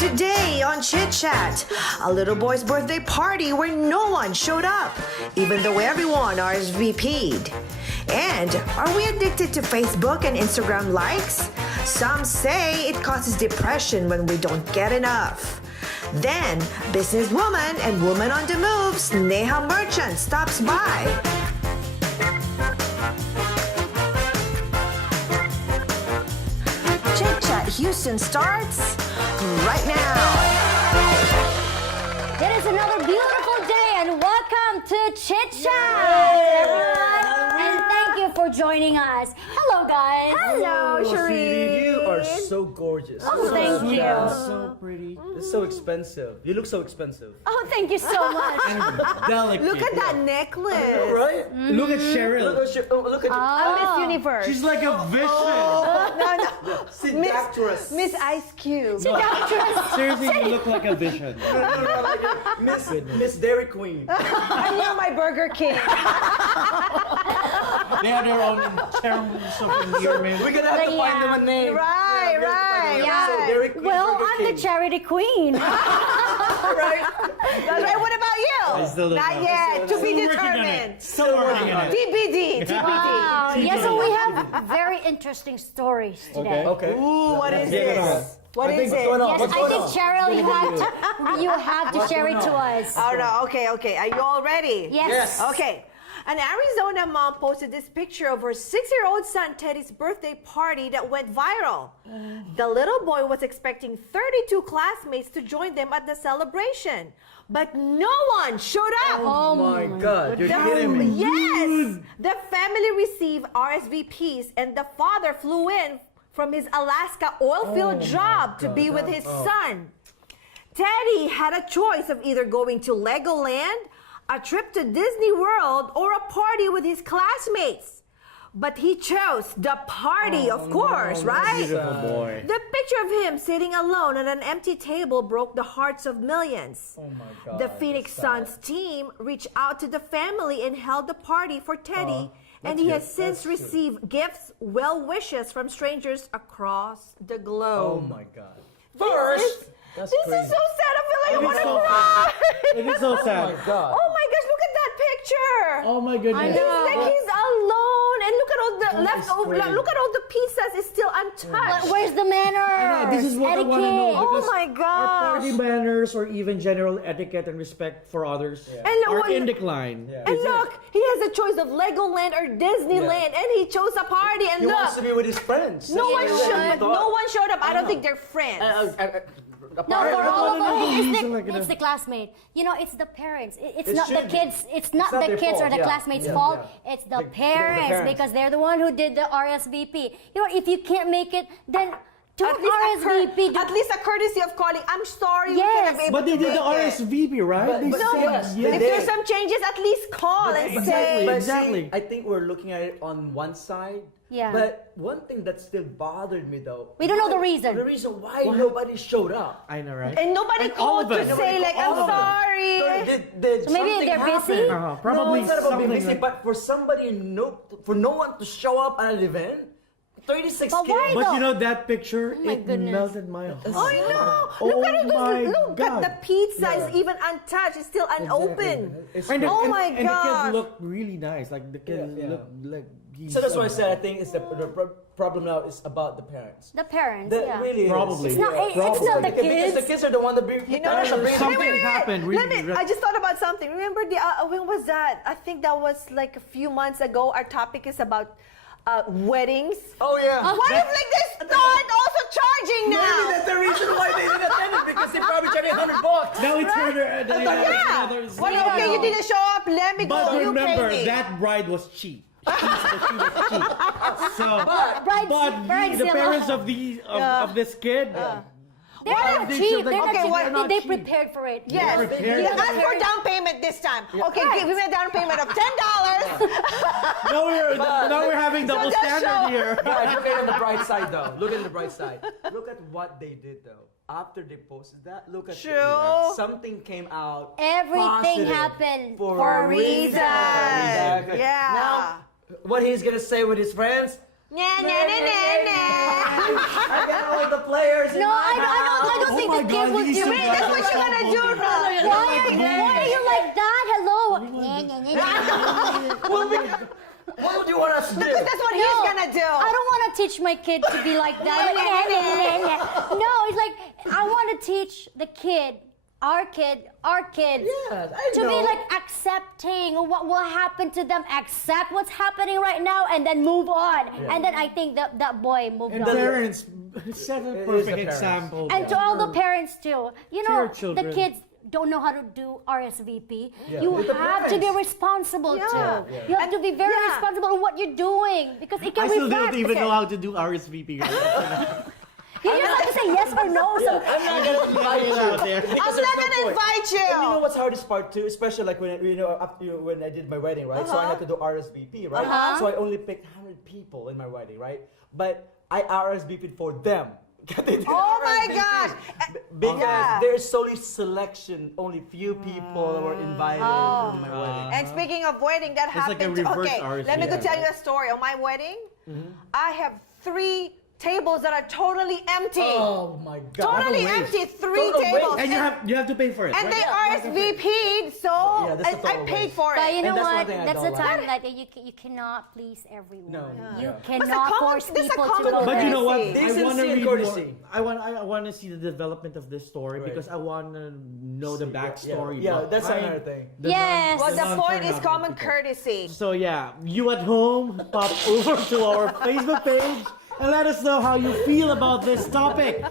Today on Chit Chat, a little boy's birthday party where no one showed up, even though everyone RSVP'd. And are we addicted to Facebook and Instagram likes? Some say it causes depression when we don't get enough. Then, businesswoman and woman on the move, Sneha Merchant, stops by. Chit Chat Houston starts right now. It is another beautiful day and welcome to Chit Chat, everyone. And thank you for joining us. Hello, guys. Hello, Sheree. You are so gorgeous. Oh, thank you. So pretty. It's so expensive. You look so expensive. Oh, thank you so much. Delicate. Look at that necklace. Right? Look at Cheryl. Look at Miss Universe. She's like a vision. No. Seductress. Miss Ice Cube. Seriously, you look like a vision. Miss Dairy Queen. I knew my Burger King. They have their own terms of endearment. We're gonna have to find them a name. Right. So Dairy Queen, Well, Burger I'm the King. charity queen. Right? That's right. What about you? I still don't Not know. yet. To be Still working on determined. it. Still working on it. TBD. Wow. Yes, so we have very interesting stories today. Okay. Ooh, what is Get it on. this? What I think is what's it? going on? Yes, What's I going think on? Cheryl, you have to share it to us. Oh, no. Okay. Are you all ready? Yes. Okay. An Arizona mom posted this picture of her 6-year-old son Teddy's birthday party that went viral. The little boy was expecting 32 classmates to join them at the celebration, but no one showed up. Oh my God, you're kidding me. Yes! The family received RSVPs and the father flew in from his Alaska oilfield job to be with his son. Teddy had a choice of either going to Legoland, a trip to Disney World, or a party with his classmates. But he chose the party, of course, right? Beautiful boy. The picture of him sitting alone at an empty table broke the hearts of millions. Oh my God. The Phoenix Suns team reached out to the family and held the party for Teddy, and he has since received gifts, well wishes from strangers across the Oh globe. my God. First. This That's is crazy. so sad. I feel like I It want is to so cry. It is so Oh sad. my God. Oh my gosh, look at that picture. Oh my goodness. It's like he's alone, and look at all the leftover. crazy. Look at all the pizzas. It's still untouched. Where's the manners? This is what I want to know. Etiquette. Oh because my Our gosh. party manners or even general etiquette and respect for others And no are one- in decline. Yeah. And look, he has a choice of Legoland or Disneyland, and he chose a party. And He look, wants to be with his friends. no one That's what showed. he thought. No one showed up. I don't think they're friends. No, for all of no, us, like, it's the classmate. You know, it's the parents. It's It not the should be. kids. It's not the their kids or fault, the yeah. classmates' Yeah, fault. yeah. It's the The parents parents. because they're the one who did the RSVP. You know, if you can't make it, then don't At least, RSVP. at least a courtesy of calling. I'm sorry. Yes. We cannot be able But they to did the make it." RSVP, right? They but said yes, they If did. there's some changes, at least call and Exactly. say. But Exactly. see, I think we're looking at it on one side. Yeah. But one thing that still bothered me though. We don't know the reason. The reason why nobody showed up. I know, right? And nobody And all called of to them. say like, I'm All of them. sorry. So did So maybe something they're busy? happen? Probably No, it's not about being something busy, like- but for somebody for no one to show up at an event, 36 But why kids. But though? you know that picture, my it goodness. melted my heart. I know. Oh Look at it. my Look God. at the pizza is Yeah. even untouched. It's still unopened. And the, Oh and, my and the gosh. kids look really nice. Like the kids Yeah, yeah. look like. He's So that's why I said I think it's the problem now is about the parents. The parents, That yeah. really is. Probably. It's not- it's not the Because kids. the kids are the one that bring. You know, something happened. Let Really, me. I just thought about something. Remember the when was that? I think that was like a few months ago. Our topic is about weddings. Oh yeah. Why if like they start also charging Maybe now? that's the reason why they didn't attend it because they probably charged $100. Now it's further. Yeah. Well, okay, you didn't show up. Let me But go. You remember, pay me. that bride was cheap. She was cheap. So, Brides- but the bridezilla. parents of this kid, They're not they cheap. should- They're Okay, not what- cheap. not They cheap. prepared for it. Yes, prepared. you ask for down payment this time. Okay, Right. give me a down payment of $10. now we're having double just standard show- here. Guys, look at the bright side though. Look at the bright side. Look at what they did though. After they posted that, look at True. something came out. Everything positive happened For a reason. Exactly. Yeah. Now, what he's gonna say with his friends? Nah, nah, nah, nah, nah. I get all the players. No, I don't think the kid will do it. That's what you're gonna do, right? Why are you like that? Hello. What would you want us to do? Because that's what he's gonna do. I don't want to teach my kid to be like that. No, it's like I want to teach the kid, our kids, Yes, I to know. be like accepting of what will happen to them, accept what's happening right now, and then move on. And then I think that boy moved And on. parents set a It is perfect the parents. example. And to all the parents too, you To know, your children. the kids don't know how to do RSVP. Yeah. You With the have to be parents. responsible Yeah. too. Yeah. You have to be very Yeah. responsible in what you're doing because it can I still reflect. don't even know how to do RSVP. You just have to say yes or no. So I'm not gonna invite you out there. because I'm there's not no gonna point. invite you. And you know what's hardest part too, especially like when when I did my wedding, right? So I had to do RSVP, right? So I only picked 100 people in my wedding, right? But I RSVP'd for them. Oh my RSVP. gosh. Because Yeah. there's solely selection, only few people were invited to my wedding. And speaking of wedding, that It's like a happened to. reverse Okay, RSVP. let me go Yeah. tell you a story. On my wedding, I have 3 tables that are totally empty. Oh my god. Totally waste. empty. 3 Total tables. waste. And you have to pay for it. And right? they Yeah, RSVP'd, so Yeah, that's a I total paid waste. for But it. you know And that's one what? thing I That's don't the time like. that you cannot please everyone. No. You Yeah. cannot force that's a people to common go But there. you know what? Courtesy. I want to Decency and read more. courtesy. I want to see the development of this story Right. because I want to know the backstory. Yeah, that's behind another thing. the Yes. Well, the point is non-turnout common people. courtesy. So yeah, you at home, pop over to our Facebook page and let us know how you feel about this topic.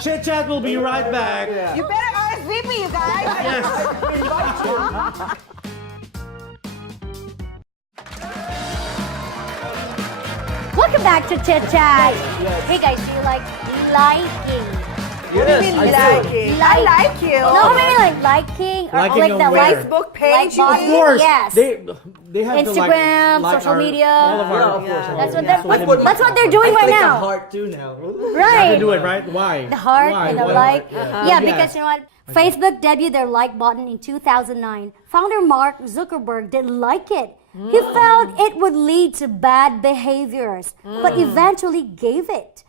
Chit Chat will be right back. You better RSVP, you guys. Yes. Welcome back to Chit Chat. Hey guys, do you like liking? What do you mean liking? I like you. No, maybe like liking or Liking like on the where? Facebook page, you Like Of mean? course. Yes. They have Instagram, to like social our, media. all of our, Yeah, of course. Yeah. That's what Yeah. they're that's what they're doing I right click now. the heart too now. You Right. have to do it, right? Why? The heart Why? and the Why? like. Yeah. Yeah, Yeah. because you know what? Facebook debuted their like button in 2009. Founder Mark Zuckerberg didn't like it. He felt it would lead to bad behaviors, but eventually gave it.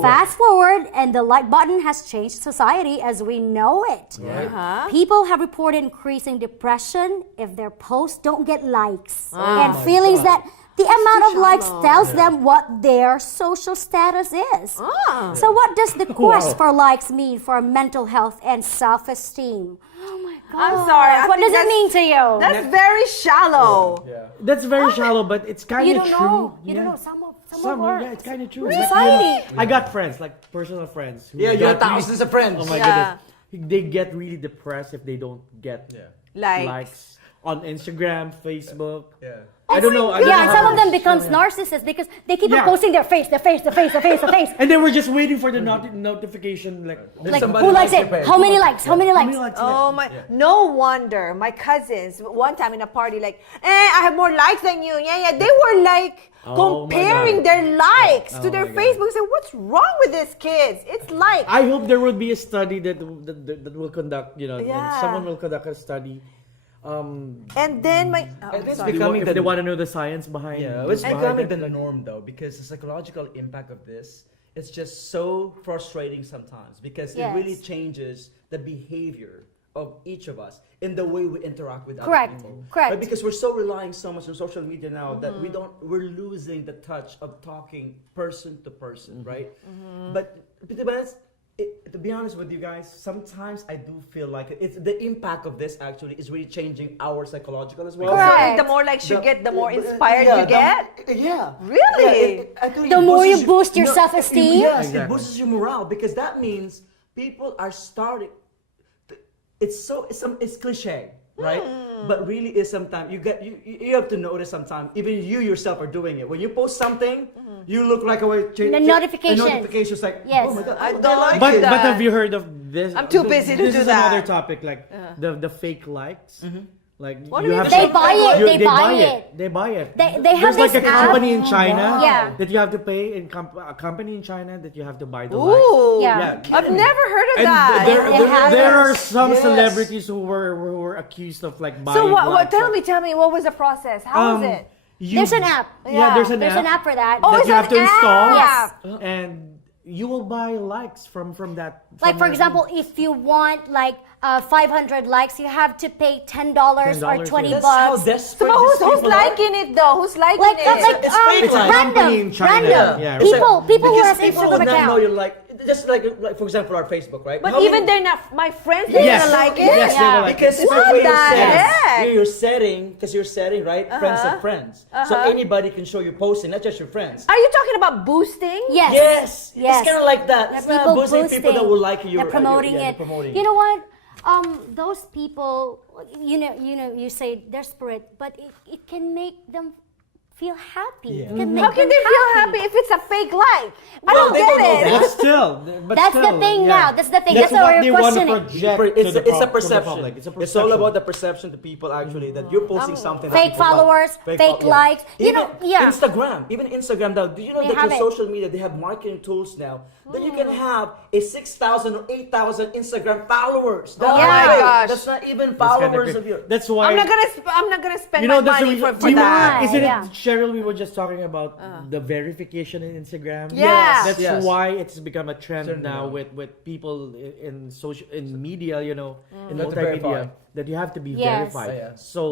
Fast forward, and the like button has changed society as we know it. People have reported increasing depression if their posts don't get likes, and feelings that the amount of likes tells them what their social status is. So what does the quest for likes mean for mental health and self-esteem? Oh my God. I'm sorry. I What think does it mean to you? That's very shallow. Yeah. That's very shallow, but it's kind You of don't true. know. You Yeah. don't know. Some Some, works. yeah, it's kind of true. Society. I got friends, like personal friends. Who Yeah, you have got thousands of friends. Oh my Yeah. goodness. They get really depressed if they don't get likes on Instagram, Facebook. Yeah. I don't know. I don't Yeah, know and how some of to- them becomes narcissists because they keep on Yeah. posting their face. And then we're just waiting for the notification, like Like, Somebody who likes likes it? your page. How many likes? How many how likes? many likes? Oh my! No wonder my cousins one time in a party like, I have more likes than you. Yeah. They were like Oh my comparing God. their likes to Oh their my God. Facebook. I said, what's wrong with these kids? It's like I hope there will be a study that will conduct, and Yeah. someone will conduct a study. and then my And it's sorry. becoming If the they want to know the science behind. Yeah, it's behind becoming it, the like- norm though, because the psychological impact of this, it's just so frustrating sometimes because it really Yes. changes the behavior of each of us in the way we interact with Correct, other people. correct. Right? Because we're so relying so much on social media now that we're losing the touch of talking person to person, right? But to be honest with you guys, sometimes I do feel like it's the impact of this actually is really changing our psychological as well. Correct. the more likes you The- get, the more yeah, inspired yeah, you get. Yeah. Really? Yeah, actually The it more you boosts boost your self-esteem? Yes, it Exactly. boosts your morale because that means people are starting. It's cliche, right? But really is sometimes you have to notice sometimes even you yourself are doing it. When you post something, you look like a way. The notifications. The notifications like Yes. oh my god, I they don't like But it. but have you heard of this? I'm too busy to this do is that. another topic, like the fake likes. Like What you do you have mean? They to- buy it. you- They buy it. They buy it. They have There's like this a app. company in China Yeah. that you have to pay, in a company in China that you have to buy the Ooh, likes. Yeah. I've never heard of And that. They have there it. are some Yes. celebrities who were accused of like buying. So what? likes. Tell me, what was the process? How was it? You- There's an app. Yeah, there's an There's app. an app for that. Oh, that it's you have an to install. app. Yes. And you will buy likes from that. Like from for your- example, if you want like 500 likes, you have to pay $10 or $10, 20 yeah. That's how bucks. desperate So these who's people are. liking it though? Who's liking Like, it? It's fake It's a like. company in China. random. Yeah, It's People, like- people who because has people Instagram would not know account. you're like, just like for example our Facebook, right? But How even many- they're not my friends. They're Yes. gonna like it. Yes, they Yeah. will like because it. it's the What way you're the setting. heck? You're setting because you're setting right friends of friends. So anybody can show you posting, not just your friends. Are you talking about boosting? Yes. Yes, Yes. it's kind of like that. There are It's not people boosting people that will like you. They're promoting yeah, it. they're promoting You it. know what? Those people, you say they're spirit, but it can make them feel happy. Yeah. It can make How can them they feel happy if it's a fake like? I don't they don't know get it. But still, but That's the still, thing yeah. now. That's the thing. That's what what they we're want to questioning. project to It's the a from the perception. public. It's a It's perception. all about the perception to people actually that you're posting something. that Fake people like. followers, fake yeah. likes. You Even know, yeah. Even Instagram now. Do you know They that have your it. social media they have marketing tools now that you can have a 6,000 or 8,000 Instagram followers. That's Oh my not- gosh. That's not even That's kinda followers crazy. of yours. That's why. I'm not gonna spend You know, my that's the money reason. for you know, that. isn't Yeah. it, Cheryl? We were just talking about the verification in Instagram. Yeah. That's Yes. why it's become a trend Trend now now. with people in social in media. You know, in You have to verify. multimedia that you have to be Yes. verified. Oh, yeah. So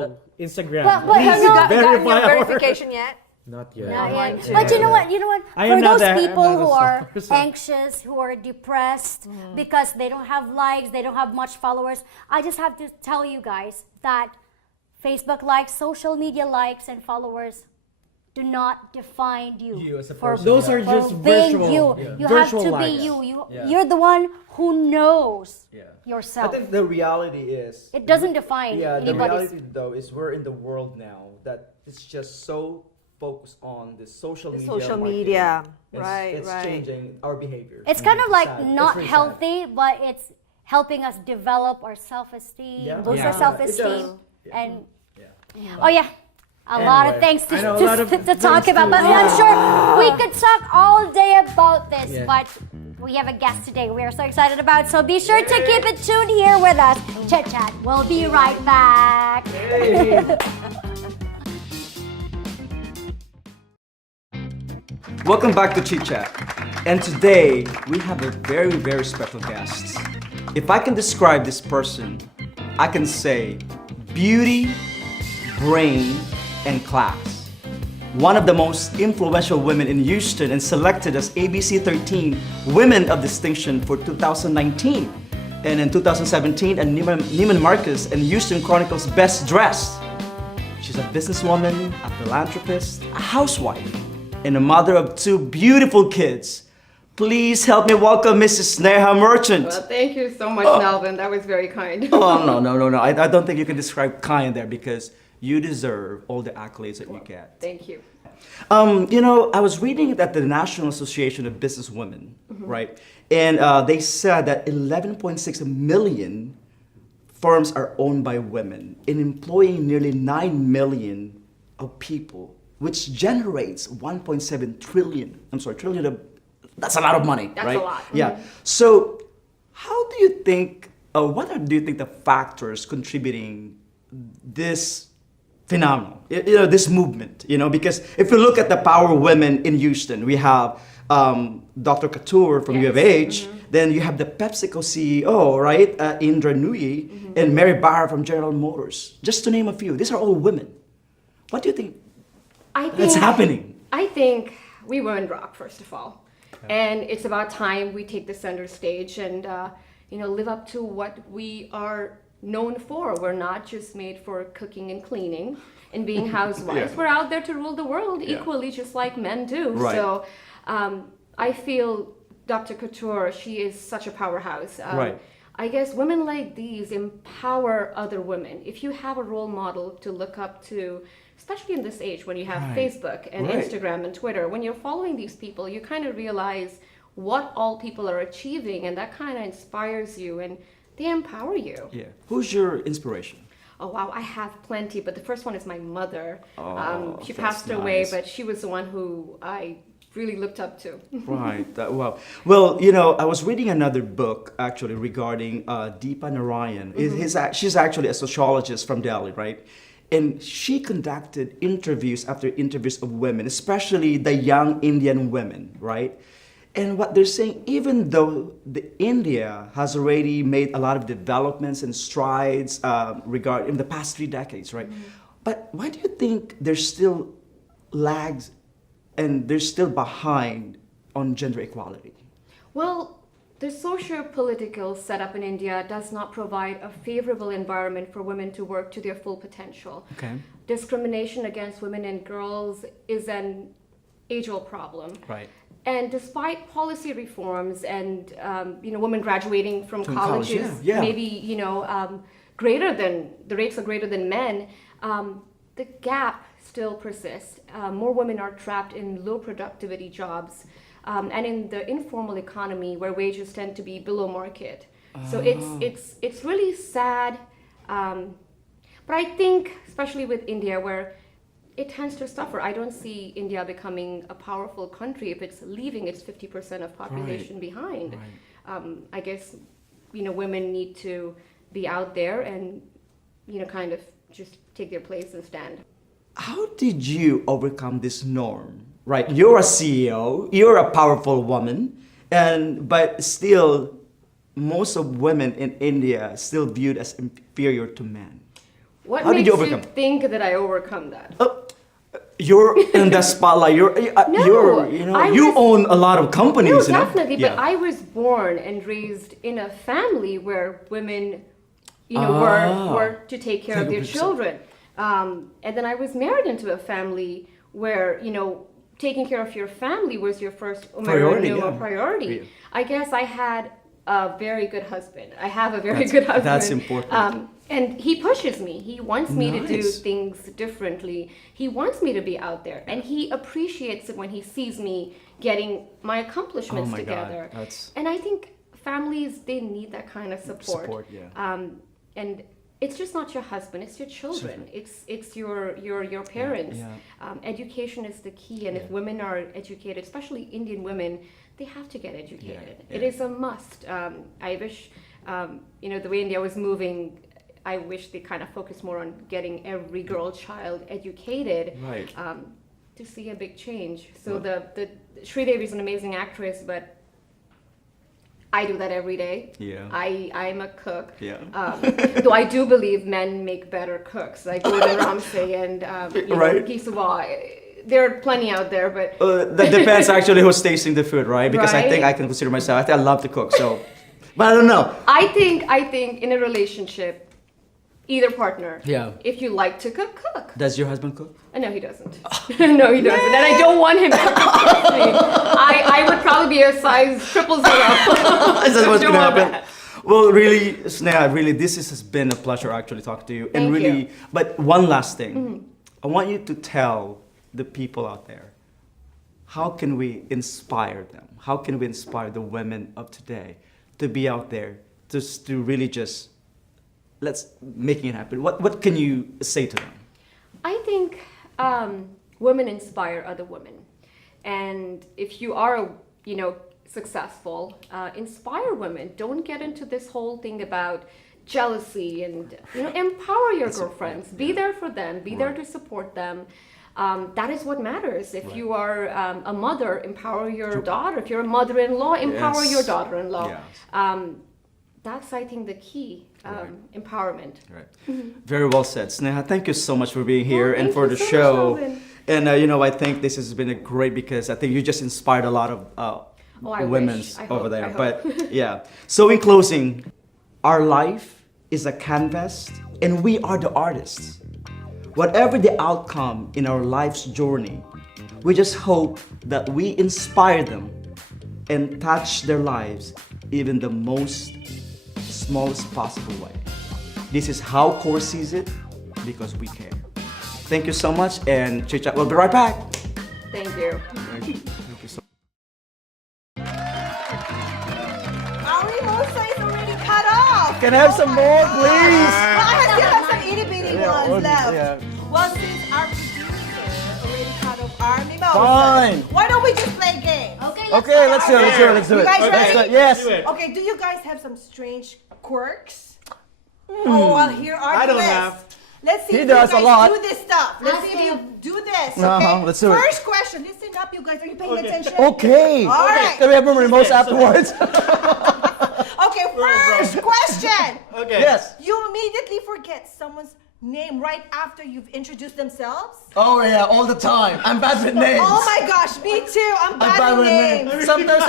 Instagram, But please have you Gotten verify your our- verification yet? Not yet. Not yet. mine too. But you know what? You know what? I For am not those that- I'm people not who a are stalker, so- anxious, who are depressed because they don't have likes, they don't have much followers, I just have to tell you guys that Facebook likes, social media likes, and followers do not define you. You as a for- person. Those are for just being virtual. you. Yeah. You have Virtual to likes. be you. Yeah. You're the one who knows Yeah. yourself. I think the reality is. It doesn't define Yeah, the anybody's. reality though is we're in the world now that it's just so focused on the social media. social marketing. media. It's, Right, it's right. changing our behavior. It's kind of like sad. It's not really sad. healthy, but it's helping us develop our self-esteem, Yeah. boost Yeah. our self-esteem, It does. Yeah. and Yeah. oh yeah, a lot of Anyway, things I know, a lot of to talk things about. to- But I'm sure we could talk all day about this. Yeah. But we have a guest today we are so excited about. So be sure to keep it tuned here with us. Chit Chat. We'll be right back. Welcome back to Chit Chat. And today we have a very, very special guest. If I can describe this person, I can say beauty, brain, and class. One of the most influential women in Houston and selected as ABC 13 Women of Distinction for 2019. And in 2017, and Neiman Marcus and Houston Chronicles Best Dressed. She's a businesswoman, a philanthropist, a housewife, and a mother of two beautiful kids. Please help me welcome Mrs. Sneha Merchant. Well, thank you so much, Melvin. That was very kind. Oh, no. I don't think you can describe kind there because you deserve all the accolades that you get. Thank you. I was reading that the National Association of Businesswomen, right? And they said that 11.6 million firms are owned by women and employing nearly 9 million of people, which generates 1.7 trillion. Trillion of, that's a lot of money, That's right? a lot. Yeah. So how do you think, do you think the factors contributing this phenomenon, this movement, because if you look at the power of women in Houston, we have Dr. Couture from U of H, then you have the PepsiCo CEO, right, Indra Nooyi, and Mary Barra from General Motors, just to name a few. These are all women. What do you think that's happening? I think we were in rock, first of all. And it's about time we take the center stage and, live up to what we are known for. We're not just made for cooking and cleaning and being housewives. Yeah. We're out there to rule the world equally, just like men do. Right. So I feel Dr. Couture, she is such a powerhouse. Right. I guess women like these empower other women. If you have a role model to look up to, especially in this age when you have Right. Facebook and Right. Instagram and Twitter, when you're following these people, you kind of realize what all people are achieving, and that kind of inspires you and they empower you. Yeah. Who's your inspiration? Oh wow, I have plenty, but the first one is my mother. Oh, she that's passed away, nice. but she was the one who I really looked up to. Right. Wow. Well, I was reading another book actually regarding Deepa Narayan. She's actually a sociologist from Delhi, right? And she conducted interviews after interviews of women, especially the young Indian women, right? And what they're saying, even though India has already made a lot of developments and strides in the past 3 decades, right? But why do you think there's still lags and they're still behind on gender equality? Well, the socio-political setup in India does not provide a favorable environment for women to work to their full potential. Okay. Discrimination against women and girls is an age-old problem. Right. And despite policy reforms and women graduating from college, colleges, yeah. maybe the rates are greater than men, the gap still persists. More women are trapped in low productivity jobs, and in the informal economy where wages tend to be below market. So it's really sad. But I think, especially with India, where it tends to suffer. I don't see India becoming a powerful country if it's leaving its 50% of population behind. Right. I guess, women need to be out there and, kind of just take their place and stand. How did you overcome this norm? Right, you're a CEO, you're a powerful woman, but still, most of women in India are still viewed as inferior to men. What How makes did you overcome? think that I overcome that? You're in the spotlight. You own a lot of companies. No, definitely. Yeah. But I was born and raised in a family where women, were to take care of their children. And then I was married into a family where, taking care of your family was your first priority. Yeah. I guess I had a very good husband. I have a very good husband. That's important. And he pushes me. He wants me to do Nice. things differently. He wants me to be out there. And he appreciates it when he sees me getting my accomplishments Oh my God, together. that's- And I think families, they need that kind of support. Yeah. And it's just not your husband, it's your children. It's your parents. Yeah. Education is the key. And if women are educated, especially Indian women, they have to get educated. Yeah. It is a must. I wish, the way India was moving, I wish they kind of focused more on getting every girl child educated. Right. To see a big change. So the Sridevi is an amazing actress, but I do that every day. Yeah. I'm a cook. Yeah. Though I do believe men make better cooks, like Gordon Ramsay and Right. Giswa. There are plenty out there, but That depends actually who's tasting the food, right? Because I think I Right. can consider myself. I think I love to cook, so. But I don't know. I think in a relationship, either partner, Yeah. if you like to cook, cook. Does your husband cook? No, he doesn't. No, he doesn't. And I don't want him to cook me. I would probably be a size 000. Is that what's Don't gonna want happen? that. Well, really, Sneha, really, has been a pleasure actually talking to you. And Thank really, you. but one last thing. I want you to tell the people out there, how can we inspire them? How can we inspire the women of today to be out there, to really just, let's making it happen? What can you say to them? I think women inspire other women. And if you are, successful, inspire women. Don't get into this whole thing about jealousy and, empower your girlfriends. Be there for them. Be there to support them. That is what matters. If you are a mother, empower your daughter. If you're a mother-in-law, empower your daughter-in-law. Yes. That's, I think, the key, empowerment. Right. Very well said. Sneha, thank you so much for being here and thank for you the so much, show. Alvin. And I think this has been a great, because I think you just inspired a lot of I women wish. I over hope. there. I hope. But yeah. So in closing, our life is a canvas and we are the artists. Whatever the outcome in our life's journey, we just hope that we inspire them and touch their lives even the most smallest possible way. This is how Core sees it, because we care. Thank you so much, and Chit Chat will be right back. Thank you. Thank you so Our mimosa is already cut off. Can I have some more, please? Well, I still have some itty bitty ones left. yeah. Well, since our producer already cut off our mimosa, Fine. why don't we just play a game? Okay, let's do it. You guys ready? Yes. Okay, do you guys have some strange quirks? Oh, well, here are I the don't list. have. Let's see He if does you a guys lot. do this stuff. Let's Ask see if you him. do this. Uh-huh, Okay. let's do it. First question. Listen up, you guys. Are you paying attention? Okay. All right. Can we have more remotes afterwards? Okay. First question. Okay. Yes. You immediately forget someone's name right after you've introduced themselves. Oh yeah, all the time. I'm bad with names. Oh my gosh, me too. I'm I'm bad with names. Sometimes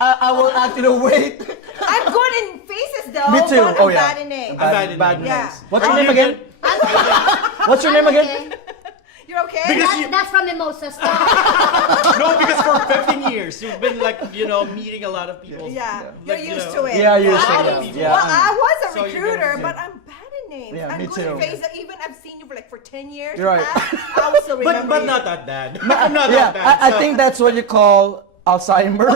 I will actually wait. I'm good in faces though. Me too. But Oh, I'm yeah. bad in names. I'm bad in Yeah. names. What's your name again? What's your name again? You're okay? That's from Mimosa. Stop. No, because for 15 years you've been like, meeting a lot of people. Yeah. Like, You're used to it. Yeah, you're used to I'm it. used Yeah. Well, I was a So you're recruiter, gonna- but I'm bad in names. Yeah, I'm me good in too. faces. Even I've seen you for 10 years. You're right. I will still remember But you. not that bad. I'm not Yeah, that bad. I think that's what you call Alzheimer.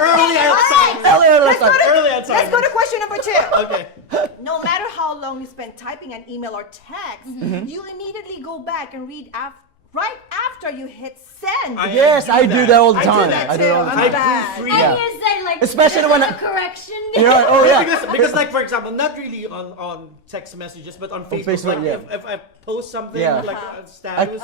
early outside. Early outside. Let's go to question number 2. Okay. No matter how long you spend typing an email or text, Mm-hmm. you immediately go back and read right after you hit send. Yes, I do that all the I do time. that I do it all the too. time. I'm bad. proofread. Yeah. And you said like Especially when a I- correction. You're right. Oh yeah. Because like for example, not really on text messages, but on Facebook. Facebook, Like yeah. if I post something Yeah. like a status,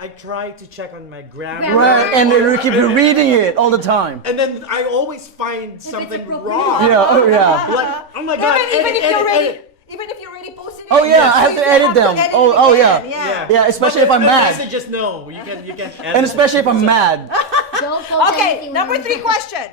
I try to check on my grammar. Right, and then you keep reading it all the time. And then I always find something appropriate. wrong. Yeah. Oh yeah. Like, oh my god. Even if you already posted it. Oh, yeah, I have you to edit them. edit Oh, it yeah. again. Yeah. Yeah, especially But if I'm the mad. messages, no, you can edit And especially if I'm mad. Don't post Okay, anything number when 3 you- question.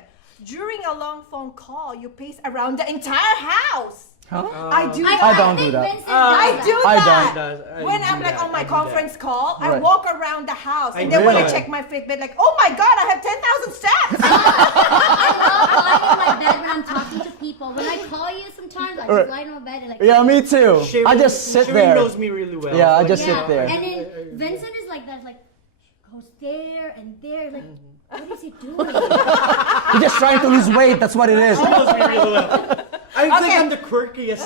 During a long phone call, you pace around the entire house. Huh? I do I that. don't do think that. Vincent I does do that. that. I When do I'm like that. on my I do conference call, I Right. walk around the house, I and then when I do. check my Fitbit, like, oh my god, I have 10,000 steps. I love like that when I'm talking to people. When I call you sometimes, I Right. just lie in my bed and like. Yeah, me too. Sherry- I just sit Sherry there. knows me really well. Yeah, I Like, just Yeah. sit there. And then Vincent is like that, like goes there and there, like what is he doing? You're just trying to lose weight. That's what it is. She knows me really well. I think Okay. I'm the quirkiest.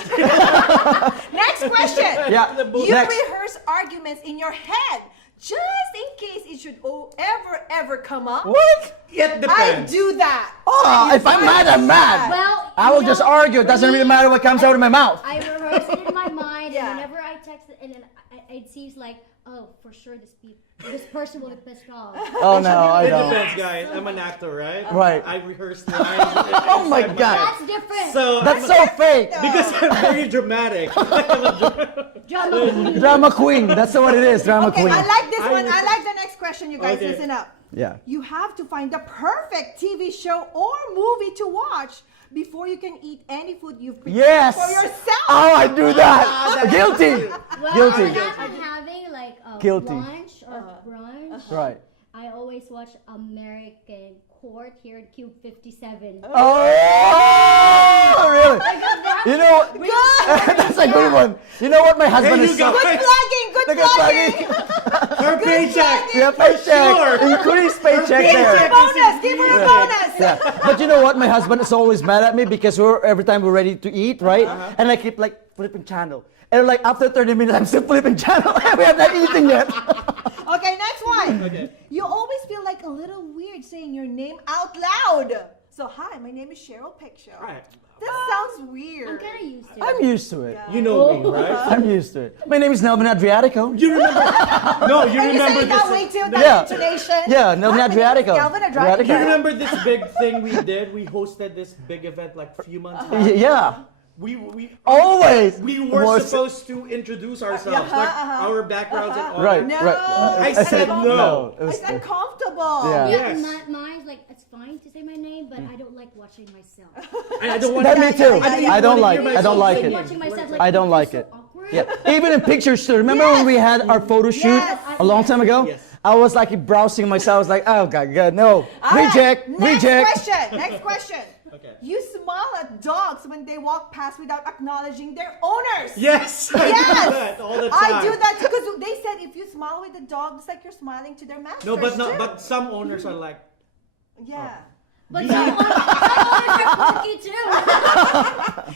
Next question. Yeah. You Next. rehearse arguments in your head just in case it should ever come up. What? It I depends. do that. If I'm mad, I'm mad. Well, I will you just know, argue. It doesn't for really me, matter what comes out of my mouth. I rehearse it in my mind, Yeah. and whenever I text it, and then it seems like, oh, for sure this person will be pissed off. Oh no, I It don't. depends, guys. I'm an actor, right? Right. I rehearse lines. Oh my inside God. head. That's different. So That's so fake. because I'm very dramatic. Drama. Drama queen. That's what it is. Drama Okay, queen. I like this one. I like the next question, you guys. Okay. Listen up. Yeah. You have to find the perfect TV show or movie to watch before you can eat any food you've prepared Yes. for yourself. Oh, I do that. Guilty. Well, Guilty. when I'm having like a Guilty. lunch or brunch, Right. I always watch American Court here in Cube 57. Oh, really? You know, that's a good one. You know what my husband Hey, is you so... guys. Good plugging. Good Look at plugging. Her paycheck. Yeah, paycheck. Sure. Increase paycheck Give her a there. bonus. Give her a bonus. Yeah. But you know what? My husband is always mad at me because every time we're ready to eat, right? And I keep like flipping channel. And like after 30 minutes, I'm still flipping channel and we have not eaten yet. Okay, next one. Okay. You always feel like a little weird saying your name out loud. So, hi, my name is Cheryl Picture. Right. This sounds weird. I'm kind of used to it. I'm used to it. You know me, right? I'm used to it. My name is Nelvin Adriatico. You remember? No, you Can you remember say it that this? way too? That Yeah. intonation? Yeah, Nelvin Hi, my name is Adriatico. Calvin Adriatico. You remember this big thing we did? We hosted this big event like a few months back. Yeah. We Always. we were Was- supposed to introduce ourselves, like our backgrounds and all. Right, No. right. I said no. It was- It's uncomfortable. Yeah. Yeah, Yes. mine's like it's fine to say my name, but I don't like watching myself. I don't want That me too. Yeah. I don't wanna like hear it. I don't myself like singing. it. Watching myself like I don't it's like so it. awkward. Yeah, even in pictures too. Remember when we had our photo shoot Yes. a long time ago? Yes. I was like browsing myself. I was like, oh God, no. All right, Reject, Next reject. question. Next question. Okay. You smile at dogs when they walk past without acknowledging their owners. Yes. I Yes. do that all the time. I do that because they said if you smile with the dog, it's like you're smiling to their masters No, but too. but some owners are like, Yeah. But some owners are quirky too.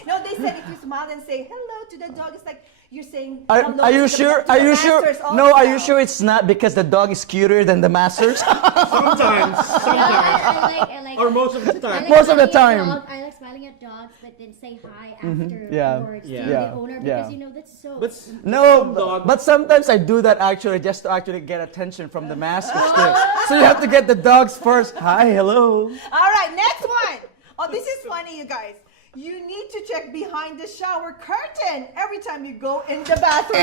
No, they said if you smile and say hello to the dog, it's like you're saying. Are you sure? Are you sure? No, are you sure it's not because the dog is cuter than the masters? Sometimes. I like Or most of the time. Most of the smiling at time. I like smiling at dogs, but then say hi afterwards Yeah. to Yeah. the owner Yeah. because you know that's so. But No, dog- but sometimes I do that actually just to actually get attention from the masters too. So you have to get the dogs first. Hi, hello. All right, next one. Oh, this is funny, you guys. You need to check behind the shower curtain every time you go in the bathroom.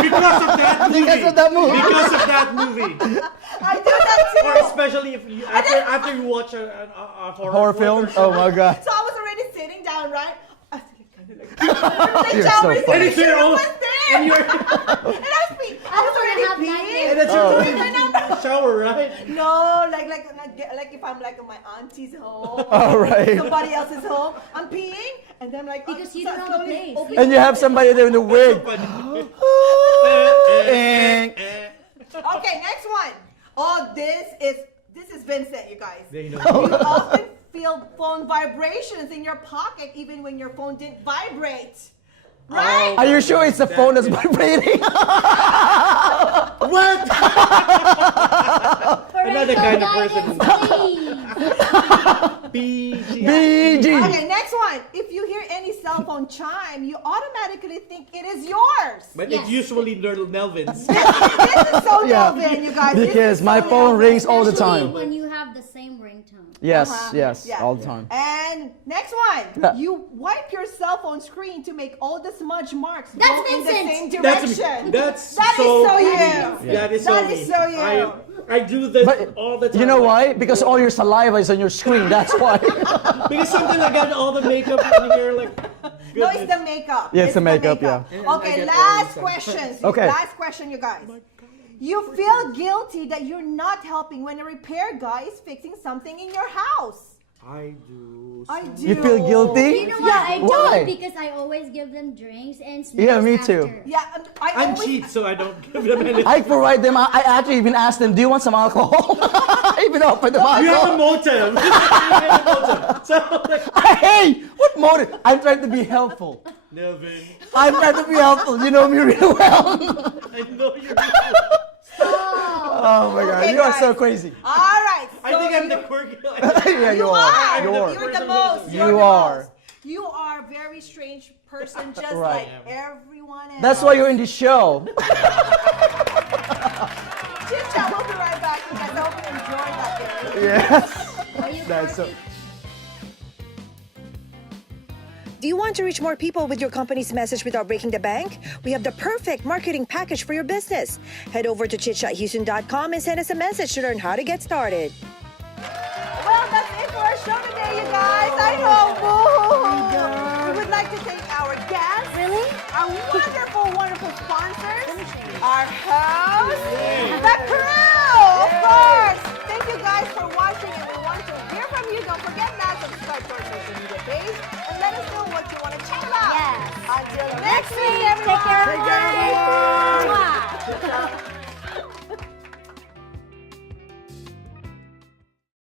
because of that movie. Because of that movie. Because of that movie. I do that Or too. especially if you, after you watch a Horror film? Oh my god. So I was already sitting down, right? I was kind of like, the You're shower so funny. And it's your own. was there. And you're. And I was already have peeing. nightmares. And that's your shower, right? No, like if I'm like at my auntie's home, All right. somebody else's home, I'm peeing, and then like Because you start don't know the slowly place. opening And you have somebody there in the wig. Okay, next one. Oh, this is Vincent, you guys. There you You know. often feel phone vibrations in your pocket even when your phone didn't vibrate. Right? Are you sure it's the phone that's vibrating? What? Another kind of Parental person. guidance, please. PG. BG. Okay, next one. If you hear any cell phone chime, you automatically think it is yours. But Yes. it's usually Nelvin's. This is so Yeah. Melvin, you guys. This Because is my so phone Melvin. rings all the Especially time. when you have the same ringtone. Yes, Yeah. all the time. And next one, Yeah. you wipe your cell phone screen to make all the smudge marks That's go in the Vincent. same That's direction. That's That is so so me. you. That is so That me. is so you. I do this But all the time. you know why? Because all your saliva is on your screen. That's why. Because sometimes I got all the makeup in here, like. No, it's the makeup. Yeah, it's the makeup, And I Okay, get last all question. Okay. Last question, you guys. You feel guilty that you're not helping when a repair guy is fixing something in your house. I do. I do. You feel guilty? You know what? I Why? don't because I always give them drinks and snacks. Yeah, me after. too. Yeah, I I'm always, cheap, so I don't give them anything. I provide them. I actually even ask them, "Do you want some alcohol?" I even offer them You have a alcohol. motive. You have a motive. So, like, Hey, what motive? I'm trying to be helpful. Nelvin, I'm trying to be helpful. You know me really well. I know you're. Oh my god, Okay, you are so guys. crazy. all right. I So think I'm the you- quirky. Yeah, you are. are. You are. You're the most. You You're the are. most. You are a very strange person, just Right. like everyone else. That's why you're in this show. Chit Chat, we'll be right back. You guys, I hope you enjoyed that game. Yes. Are you That's so. quirky? Do you want to reach more people with your company's message without breaking the bank? We have the perfect marketing package for your business. Head over to chitchathouston.com and send us a message to learn how to get started. Well, that's it for our show today, you guys. I know, boo. We would like to thank our guests, Really? our wonderful, wonderful sponsors, our host, the crew, of course. Thank you guys for watching, and we want to hear from you. Don't forget now, subscribe to our social media page and let us know what you want to chat about. Yes. Until next week, everyone. Take care, everyone.